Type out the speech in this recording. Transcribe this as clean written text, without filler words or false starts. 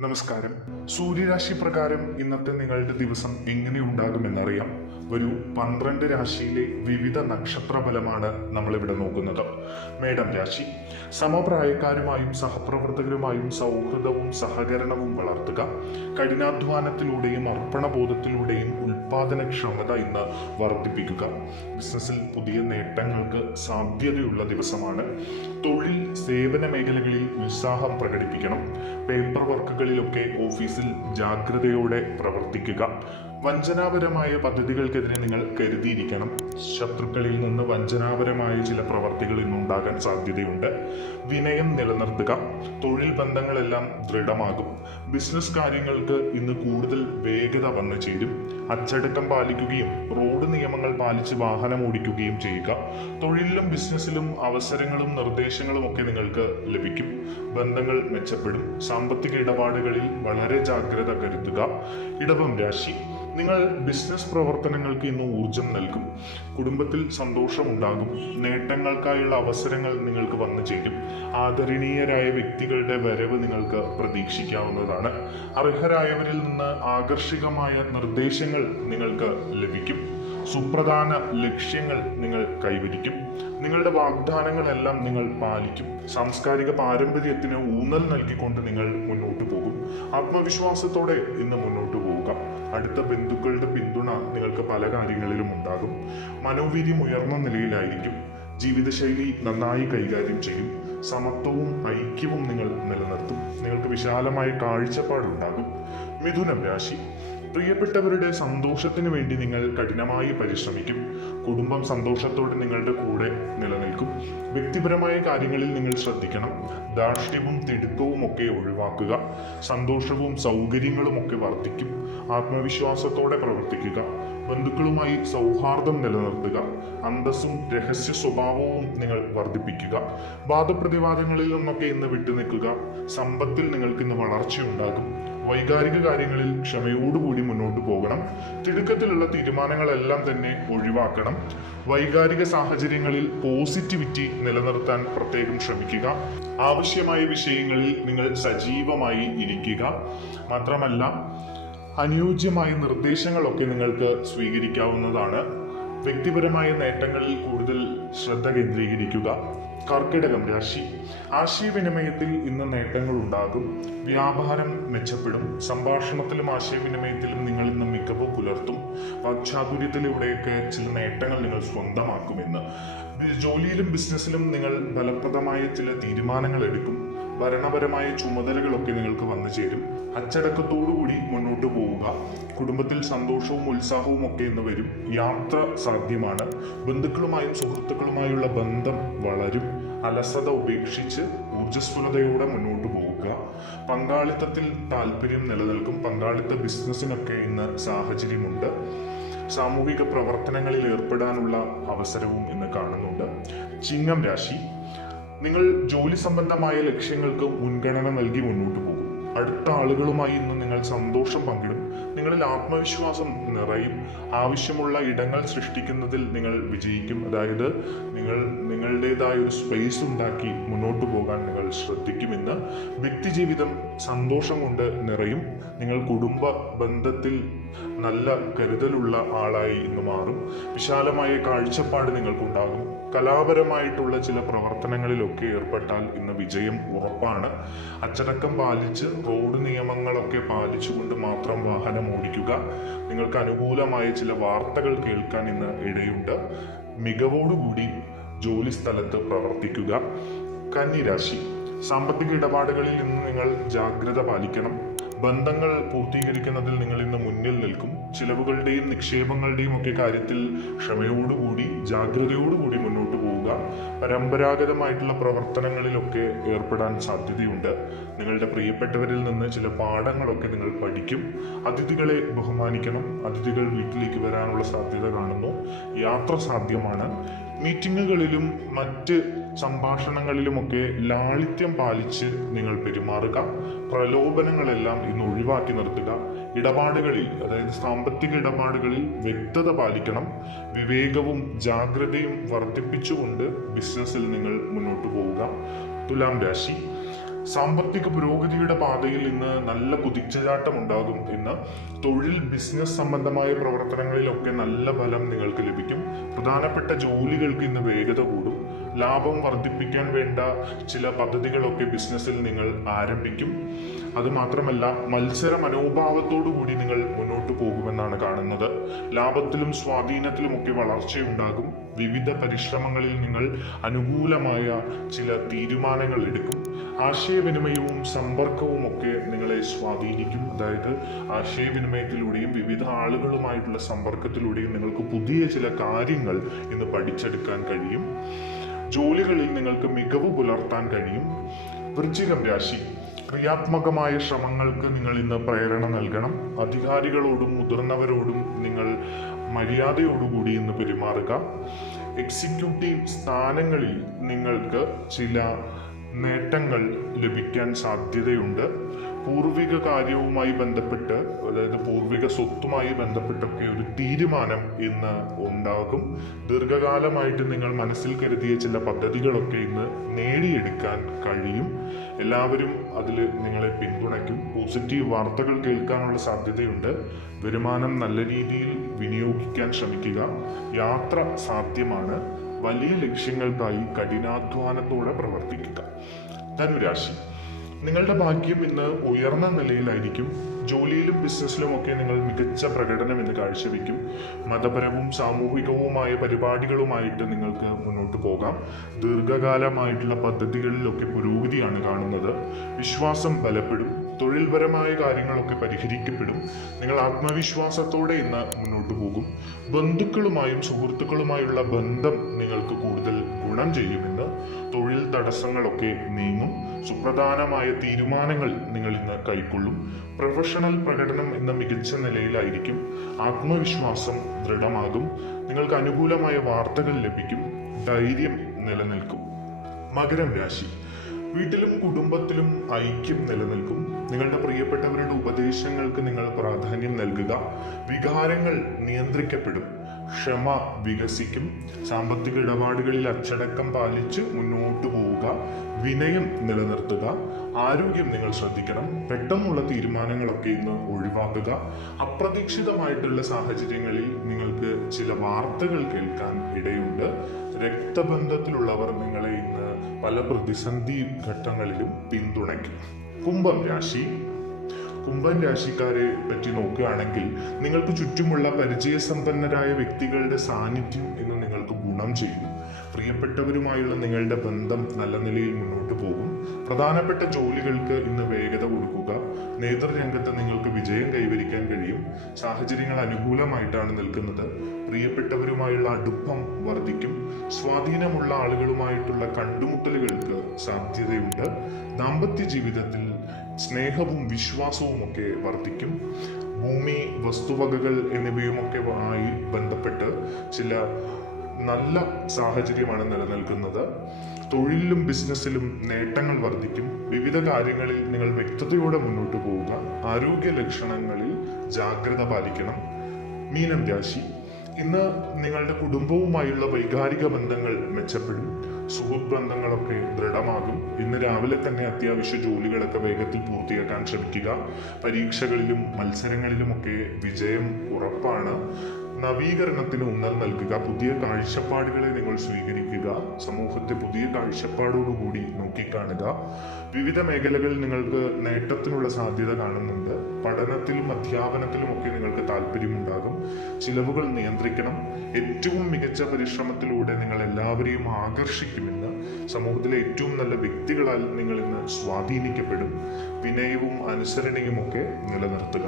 നമസ്കാരം. സൂര്യരാശി പ്രകാരം ഇന്നത്തെ നിങ്ങളുടെ ദിവസം എങ്ങനെയുണ്ടാകുമെന്നറിയാം. ഒരു 12 രാശിയിലെ വിവിധ നക്ഷത്ര ഫലമാണ് നമ്മളിവിടെ നോക്കുന്നത്. മേടം രാശി. സമപ്രായക്കാരുമായും സഹപ്രവർത്തകരുമായും സൗഹൃദവും സഹകരണവും വളർത്തുക. കഠിനാധ്വാനത്തിലൂടെയും അർപ്പണബോധത്തിലൂടെയും ഉൽപാദനക്ഷമത ഇന്ന് വർദ്ധിപ്പിക്കുക. ബിസിനസ്സിൽ പുതിയ നേട്ടങ്ങൾക്ക് സാധ്യതയുള്ള ദിവസമാണ്. തൊഴിൽ സേവന മേഖലകളിൽ ഉത്സാഹം പ്രകടിപ്പിക്കണം. പേപ്പർ വർക്കുകളിലൊക്കെ ഓഫീസിൽ ജാഗ്രതയോടെ പ്രവർത്തിക്കുക. വഞ്ചനാപരമായ പദ്ധതികൾക്കെതിരെ നിങ്ങൾ കരുതിയിരിക്കണം. ശത്രുക്കളിൽ നിന്ന് വഞ്ചനാപരമായ ചില പ്രവർത്തികൾ ഇന്നുണ്ടാകാൻ സാധ്യതയുണ്ട്. വിനയം നിലനിർത്തുക. തൊഴിൽ ബന്ധങ്ങളെല്ലാം ദൃഢമാകും. ബിസിനസ് കാര്യങ്ങൾക്ക് ഇന്ന് കൂടുതൽ വേഗത വന്നു ചേരും. അച്ചടക്കം പാലിക്കുകയും റോഡ് നിയമങ്ങൾ പാലിച്ച് വാഹനം ഓടിക്കുകയും ചെയ്യുക. തൊഴിലിലും ബിസിനസ്സിലും അവസരങ്ങളും നിർദ്ദേശങ്ങളും ഒക്കെ നിങ്ങൾക്ക് ലഭിക്കും. ബന്ധങ്ങൾ മെച്ചപ്പെടും. സാമ്പത്തിക ഇടപാടുകളിൽ വളരെ ജാഗ്രത കരുതുക. ഇടവം രാശി. നിങ്ങൾ ബിസിനസ് പ്രവർത്തനങ്ങൾക്ക് ഇന്ന് ഊർജം നൽകും. കുടുംബത്തിൽ സന്തോഷമുണ്ടാകും. നേട്ടങ്ങൾക്കായുള്ള അവസരങ്ങൾ നിങ്ങൾക്ക് വന്നു ചേരും. ആദരണീയരായ വ്യക്തികളുടെ വരവ് നിങ്ങൾക്ക് പ്രതീക്ഷിക്കാവുന്നതാണ്. അർഹരായവരിൽ നിന്ന് ആകർഷകമായ നിർദ്ദേശങ്ങൾ നിങ്ങൾക്ക് ലഭിക്കും. സുപ്രധാന ലക്ഷ്യങ്ങൾ നിങ്ങൾ കൈവരിക്കും. നിങ്ങളുടെ വാഗ്ദാനങ്ങളെല്ലാം നിങ്ങൾ പാലിക്കും. സാംസ്കാരിക പാരമ്പര്യത്തിന് ഊന്നൽ നൽകിക്കൊണ്ട് നിങ്ങൾ മുന്നോട്ട് പോകും. ആത്മവിശ്വാസത്തോടെ ഇന്ന് മുന്നോട്ട് പോവുക. അടുത്ത ബന്ധുക്കളുടെ പിന്തുണ നിങ്ങൾക്ക് പല കാര്യങ്ങളിലും ഉണ്ടാകും. മനോവീര്യം ഉയർന്ന നിലയിലായിരിക്കും. ജീവിതശൈലി നന്നായി കൈകാര്യം ചെയ്യും. സമത്വവും ഐക്യവും നിങ്ങൾ നിലനിർത്തും. നിങ്ങൾക്ക് വിശാലമായ കാഴ്ചപ്പാടുണ്ടാകും. മിഥുനം രാശി. പ്രിയപ്പെട്ടവരുടെ സന്തോഷത്തിന് വേണ്ടി നിങ്ങൾ കഠിനമായി പരിശ്രമിക്കും. കുടുംബം സന്തോഷത്തോടെ നിങ്ങളുടെ കൂടെ നിലനിൽക്കും. വ്യക്തിപരമായ കാര്യങ്ങളിൽ നിങ്ങൾ ശ്രദ്ധിക്കണം. ധാർഷ്ട്യവും തിടുക്കവും ഒക്കെ ഒഴിവാക്കുക. സന്തോഷവും സൗകര്യങ്ങളും ഒക്കെ വർദ്ധിക്കും. ആത്മവിശ്വാസത്തോടെ പ്രവർത്തിക്കുക. ബന്ധുക്കളുമായി സൗഹാർദ്ദം നിലനിർത്തുക. അന്തസ്സും രഹസ്യ സ്വഭാവവും നിങ്ങൾ വർദ്ധിപ്പിക്കുക. വാദപ്രതിവാദങ്ങളിൽ നിന്നൊക്കെ ഇന്ന് വിട്ടുനിൽക്കുക. സമ്പത്തിൽ നിങ്ങൾക്ക് ഇന്ന് വളർച്ചയുണ്ടാകും. വൈകാരിക കാര്യങ്ങളിൽ ക്ഷമയോടുകൂടി മുന്നോട്ട് പോകണം. തിടുക്കത്തിലുള്ള തീരുമാനങ്ങളെല്ലാം തന്നെ ഒഴിവാക്കണം. വൈകാരിക സാഹചര്യങ്ങളിൽ പോസിറ്റിവിറ്റി നിലനിർത്താൻ പ്രത്യേകം ശ്രമിക്കുക. ആവശ്യമായ വിഷയങ്ങളിൽ നിങ്ങൾ സജീവമായി ഇരിക്കുക. മാത്രമല്ല, അനുയോജ്യമായ നിർദ്ദേശങ്ങളൊക്കെ നിങ്ങൾക്ക് സ്വീകരിക്കാവുന്നതാണ്. വ്യക്തിപരമായ നേട്ടങ്ങളിൽ കൂടുതൽ ശ്രദ്ധ കേന്ദ്രീകരിക്കുക. കർക്കിടകം രാശി. ആശയവിനിമയത്തിൽ ഇന്ന് നേട്ടങ്ങൾ ഉണ്ടാകും. വ്യാപാരം മെച്ചപ്പെടും. സംഭാഷണത്തിലും ആശയവിനിമയത്തിലും നിങ്ങൾ ഇന്ന് മികവ് പുലർത്തും. വാക്ചാതുര്യത്തിലൂടെയൊക്കെ ചില നേട്ടങ്ങൾ നിങ്ങൾ സ്വന്തമാക്കുമെന്ന്. ജോലിയിലും ബിസിനസ്സിലും നിങ്ങൾ ഫലപ്രദമായ ചില തീരുമാനങ്ങൾ എടുക്കും. ഭരണപരമായ ചുമതലകളൊക്കെ നിങ്ങൾക്ക് വന്നു ചേരും. അച്ചടക്കത്തോടുകൂടി മുന്നോട്ട് പോവുക. കുടുംബത്തിൽ സന്തോഷവും ഉത്സാഹവും ഒക്കെ ഇന്ന് വരും. യാത്ര സാധ്യമാണ്. ബന്ധുക്കളുമായും സുഹൃത്തുക്കളുമായുള്ള ബന്ധം വളരും. അലസത ഉപേക്ഷിച്ച് ഊർജ്ജസ്വലതയോടെ മുന്നോട്ട് പോവുക. പങ്കാളിത്തത്തിൽ താല്പര്യം നിലനിൽക്കും. പങ്കാളിത്ത ബിസിനസ്സിനൊക്കെ ഇന്ന് സാഹചര്യമുണ്ട്. സാമൂഹിക പ്രവർത്തനങ്ങളിൽ ഏർപ്പെടാനുള്ള അവസരവും ഇന്ന് കാണുന്നുണ്ട്. ചിങ്ങം രാശി. നിങ്ങൾ ജോലി സംബന്ധമായ ലക്ഷ്യങ്ങൾക്ക് മുൻഗണന നൽകി മുന്നോട്ട് പോകും. അടുത്ത ആളുകളുമായി ഇന്ന് നിങ്ങൾ സന്തോഷം പങ്കിടും. നിങ്ങളിൽ ആത്മവിശ്വാസം നിറയും. ആവശ്യമുള്ള ഇടങ്ങൾ സൃഷ്ടിക്കുന്നതിൽ നിങ്ങൾ വിജയിക്കും. അതായത് നിങ്ങളുടേതായ ഒരു സ്പേസ് ഉണ്ടാക്കി മുന്നോട്ട് പോകാൻ നിങ്ങൾ ശ്രദ്ധിക്കുമെന്ന്. വ്യക്തിജീവിതം സന്തോഷം കൊണ്ട് നിറയും. നിങ്ങൾ കുടുംബ ബന്ധത്തിൽ നല്ല കരുതലുള്ള ആളായി ഇന്ന് മാറും. വിശാലമായ കാഴ്ചപ്പാട് നിങ്ങൾക്കുണ്ടാകും. കലാപരമായിട്ടുള്ള ചില പ്രവർത്തനങ്ങളിലൊക്കെ ഏർപ്പെട്ടാൽ ഇന്ന് വിജയം ഉറപ്പാണ്. അച്ചടക്കം പാലിച്ച് റോഡ് നിയമങ്ങളൊക്കെ പാലിച്ചുകൊണ്ട് മാത്രം വാഹനം ഓടിക്കുക. നിങ്ങൾക്ക് അനുകൂലമായ ചില വാർത്തകൾ കേൾക്കാൻ ഇന്ന് ഇടയുണ്ട്. മികവോടുകൂടി ജോലി സ്ഥലത്ത് പ്രവർത്തിക്കുക. കന്നിരാശി. സാമ്പത്തിക ഇടപാടുകളിൽ ഇന്ന് നിങ്ങൾ ജാഗ്രത പാലിക്കണം. ബന്ധങ്ങൾ പൂർത്തീകരിക്കുന്നതിൽ നിങ്ങൾ ഇന്ന് മുന്നിൽ നിൽക്കും. ചിലവുകളുടെയും നിക്ഷേപങ്ങളുടെയും ഒക്കെ കാര്യത്തിൽ ക്ഷമയോടുകൂടി ജാഗ്രതയോടുകൂടി മുന്നോട്ട് പോവുക. പരമ്പരാഗതമായിട്ടുള്ള പ്രവർത്തനങ്ങളിലൊക്കെ ഏർപ്പെടാൻ സാധ്യതയുണ്ട്. നിങ്ങളുടെ പ്രിയപ്പെട്ടവരിൽ നിന്ന് ചില പാഠങ്ങളൊക്കെ നിങ്ങൾ പഠിക്കും. അതിഥികളെ ബഹുമാനിക്കണം. അതിഥികൾ വീട്ടിലേക്ക് വരാനുള്ള സാധ്യത കാണുന്നു. യാത്ര സാധ്യമാണ്. മീറ്റിങ്ങുകളിലും മറ്റ് സംഭാഷണങ്ങളിലുമൊക്കെ ലാളിത്യം പാലിച്ച് നിങ്ങൾ പെരുമാറുക. പ്രലോഭനങ്ങളെല്ലാം ഇന്ന് ഒഴിവാക്കി നിർത്തുക. ഇടപാടുകളിൽ, അതായത് സാമ്പത്തിക ഇടപാടുകളിൽ വ്യക്തത പാലിക്കണം. വിവേകവും ജാഗ്രതയും വർദ്ധിപ്പിച്ചുകൊണ്ട് ബിസിനസ്സിൽ നിങ്ങൾ മുന്നോട്ട് പോവുക. തുലാം രാശി. സാമ്പത്തിക പുരോഗതിയുടെ പാതയിൽ ഇന്ന് നല്ല കുതിച്ചുചാട്ടം ഉണ്ടാകും. ഇന്ന് തൊഴിൽ, ബിസിനസ് സംബന്ധമായ പ്രവർത്തനങ്ങളിലൊക്കെ നല്ല ഫലം നിങ്ങൾക്ക് ലഭിക്കും. പ്രധാനപ്പെട്ട ജോലികൾക്ക് ഇന്ന് വേഗത കൂടും. ലാഭം വർദ്ധിപ്പിക്കാൻ വേണ്ട ചില പദ്ധതികളൊക്കെ ബിസിനസ്സിൽ നിങ്ങൾ ആരംഭിക്കും. അതുമാത്രമല്ല, മത്സര മനോഭാവത്തോടു കൂടി നിങ്ങൾ മുന്നോട്ട് പോകുമെന്നാണ് കാണുന്നത്. ലാഭത്തിലും സ്വാധീനത്തിലുമൊക്കെ വളർച്ചയുണ്ടാകും. വിവിധ പരിശ്രമങ്ങളിൽ നിങ്ങൾ അനുകൂലമായ ചില തീരുമാനങ്ങൾ എടുക്കും. ആശയവിനിമയവും സമ്പർക്കവും ഒക്കെ നിങ്ങളെ സ്വാധീനിക്കും. അതായത് ആശയവിനിമയത്തിലൂടെയും വിവിധ ആളുകളുമായിട്ടുള്ള സമ്പർക്കത്തിലൂടെയും നിങ്ങൾക്ക് പുതിയ ചില കാര്യങ്ങൾ ഇന്ന് പഠിച്ചെടുക്കാൻ കഴിയും. ജോലികളിൽ നിങ്ങൾക്ക് മികവ് പുലർത്താൻ കഴിയും. വൃശ്ചികം രാശി, ക്രിയാത്മകമായ ശ്രമങ്ങൾക്ക് നിങ്ങൾ ഇന്ന് പ്രേരണ നൽകണം. അധികാരികളോടും മുതിർന്നവരോടും നിങ്ങൾ മര്യാദയോടുകൂടി ഇന്ന് പെരുമാറുക. എക്സിക്യൂട്ടീവ് സ്ഥാനങ്ങളിൽ നിങ്ങൾക്ക് ചില നേട്ടങ്ങൾ ലഭിക്കാൻ സാധ്യതയുണ്ട്. പൂർവിക കാര്യവുമായി ബന്ധപ്പെട്ട്, അതായത് പൂർവിക സ്വത്തുമായി ബന്ധപ്പെട്ടൊക്കെ ഒരു തീരുമാനം ഇന്ന് ഉണ്ടാകും. ദീർഘകാലമായിട്ട് നിങ്ങൾ മനസ്സിൽ കരുതിയ ചില പദ്ധതികളൊക്കെ ഇന്ന് നേടിയെടുക്കാൻ കഴിയും. എല്ലാവരും അതിൽ നിങ്ങളെ പിന്തുണയ്ക്കും. പോസിറ്റീവ് വാർത്തകൾ കേൾക്കാനുള്ള സാധ്യതയുണ്ട്. വരുമാനം നല്ല രീതിയിൽ വിനിയോഗിക്കാൻ ശ്രമിക്കുക. യാത്ര സാധ്യമാണ്. വലിയ ലക്ഷ്യങ്ങൾക്കായി കഠിനാധ്വാനത്തോടെ പ്രവർത്തിക്കുക. ധനുരാശി, നിങ്ങളുടെ ഭാഗ്യം ഇന്ന് ഉയർന്ന നിലയിലായിരിക്കും. ജോലിയിലും ബിസിനസ്സിലുമൊക്കെ നിങ്ങൾ മികച്ച പ്രകടനം ഇന്ന് കാഴ്ചവെക്കും. മതപരവും സാമൂഹികവുമായ പരിപാടികളുമായിട്ട് നിങ്ങൾക്ക് മുന്നോട്ട് പോകാം. ദീർഘകാലമായിട്ടുള്ള പദ്ധതികളിലൊക്കെ പുരോഗതിയാണ് കാണുന്നത്. വിശ്വാസം ബലപ്പെടും. തൊഴിൽപരമായ കാര്യങ്ങളൊക്കെ പരിഹരിക്കപ്പെടും. നിങ്ങൾ ആത്മവിശ്വാസത്തോടെ ഇന്ന് മുന്നോട്ട് പോകും. ബന്ധുക്കളുമായും സുഹൃത്തുക്കളുമായുള്ള ബന്ധം നിങ്ങൾക്ക് കൂടുതൽ ഗുണം ചെയ്യുമെന്ന്. തൊഴിൽ തടസ്സങ്ങളൊക്കെ നീങ്ങും. സുപ്രധാനമായ തീരുമാനങ്ങൾ നിങ്ങൾ ഇന്ന് കൈക്കൊള്ളും. പ്രൊഫഷണൽ പ്രകടനം ഇന്ന് മികച്ച നിലയിലായിരിക്കും. ആത്മവിശ്വാസം ദൃഢമാകും. നിങ്ങൾക്ക് അനുകൂലമായ വാർത്തകൾ ലഭിക്കും. ധൈര്യം നിലനിൽക്കും. മകരം രാശി, വീട്ടിലും കുടുംബത്തിലും ഐക്യം നിലനിൽക്കും. നിങ്ങളുടെ പ്രിയപ്പെട്ടവരുടെ ഉപദേശങ്ങൾക്ക് നിങ്ങൾ പ്രാധാന്യം നൽകുക. വികാരങ്ങൾ നിയന്ത്രിക്കപ്പെടും. ക്ഷമ വികസിക്കും. സാമ്പത്തിക ഇടപാടുകളിൽ അച്ചടക്കം പാലിച്ച് മുന്നോട്ട് പോവുക. വിനയം നിലനിർത്തുക. ആരോഗ്യം നിങ്ങൾ ശ്രദ്ധിക്കണം. പെട്ടെന്നുള്ള തീരുമാനങ്ങളൊക്കെ ഇന്ന് ഒഴിവാക്കുക. അപ്രതീക്ഷിതമായിട്ടുള്ള സാഹചര്യങ്ങളിൽ നിങ്ങൾക്ക് ചില വാർത്തകൾ കേൾക്കാൻ ഇടയുണ്ട്. രക്തബന്ധത്തിലുള്ളവർ നിങ്ങളെ ഇന്ന് പല പ്രതിസന്ധി ഘട്ടങ്ങളിലും പിന്തുണയ്ക്കും. കുംഭം രാശിക്കാരെ പറ്റി നോക്കുകയാണെങ്കിൽ നിങ്ങൾക്ക് ചുറ്റുമുള്ള പരിചയസമ്പന്നരായ വ്യക്തികളുടെ സാന്നിധ്യം ഇന്ന് നിങ്ങൾക്ക് ഗുണം ചെയ്യും. പ്രിയപ്പെട്ടവരുമായുള്ള നിങ്ങളുടെ ബന്ധം നല്ല നിലയിൽ മുന്നോട്ട് പോകും. പ്രധാനപ്പെട്ട ജോലികൾക്ക് ഇന്ന് വേഗത കൊടുക്കുക. നേതൃരംഗത്ത് നിങ്ങൾക്ക് വിജയം കൈവരിക്കാൻ കഴിയും. സാഹചര്യങ്ങൾ അനുകൂലമായിട്ടാണ് നിൽക്കുന്നത്. പ്രിയപ്പെട്ടവരുമായുള്ള അടുപ്പം വർദ്ധിക്കും. സ്വാധീനമുള്ള ആളുകളുമായിട്ടുള്ള കണ്ടുമുട്ടലുകൾക്ക് സാധ്യതയുണ്ട്. ദാമ്പത്യ ജീവിതത്തിൽ സ്നേഹവും വിശ്വാസവും ഒക്കെ വർദ്ധിക്കും. ഭൂമി, വസ്തുവകകൾ എന്നിവയുമൊക്കെ ആയി ബന്ധപ്പെട്ട് ചില നല്ല സാഹചര്യമാണ് നിലനിൽക്കുന്നത്. തൊഴിലിലും ബിസിനസ്സിലും നേട്ടങ്ങൾ വർദ്ധിക്കും. വിവിധ കാര്യങ്ങളിൽ നിങ്ങൾ വ്യക്തതയോടെ മുന്നോട്ട് പോവുക. ആരോഗ്യ ലക്ഷണങ്ങളിൽ ജാഗ്രത പാലിക്കണം. മീനം രാശി, ഇന്ന് നിങ്ങളുടെ കുടുംബവുമായുള്ള വൈകാരിക ബന്ധങ്ങൾ മെച്ചപ്പെടും. സുഹൃത്ത് ബന്ധങ്ങളൊക്കെ ദൃഢമാകും. ഇന്ന് രാവിലെ തന്നെ അത്യാവശ്യ ജോലികളൊക്കെ വേഗത്തിൽ പൂർത്തിയാക്കാൻ ശ്രമിക്കുക. പരീക്ഷകളിലും മത്സരങ്ങളിലുമൊക്കെ വിജയം ഉറപ്പാണ്. നവീകരണത്തിന് ഊന്നൽ നൽകുക. പുതിയ കാഴ്ചപ്പാടുകളെ നിങ്ങൾ സ്വീകരിക്കുക. സമൂഹത്തെ പുതിയ കാഴ്ചപ്പാടോടുകൂടി നോക്കിക്കാണുക. വിവിധ മേഖലകളിൽ നിങ്ങൾക്ക് നേട്ടത്തിനുള്ള സാധ്യത കാണുന്നുണ്ട്. പഠനത്തിലും അധ്യാപനത്തിലും ഒക്കെ നിങ്ങൾക്ക് താല്പര്യമുണ്ടാകും. ചിലവുകൾ നിയന്ത്രിക്കണം. ഏറ്റവും മികച്ച പരിശ്രമത്തിലൂടെ നിങ്ങൾ എല്ലാവരെയും ആകർഷിക്കുമെന്ന്. സമൂഹത്തിലെ ഏറ്റവും നല്ല വ്യക്തികളാൽ നിങ്ങൾ ഇന്ന് സ്വാധീനിക്കപ്പെടും. വിനയവും അനുസരണയും ഒക്കെ നിലനിർത്തുക.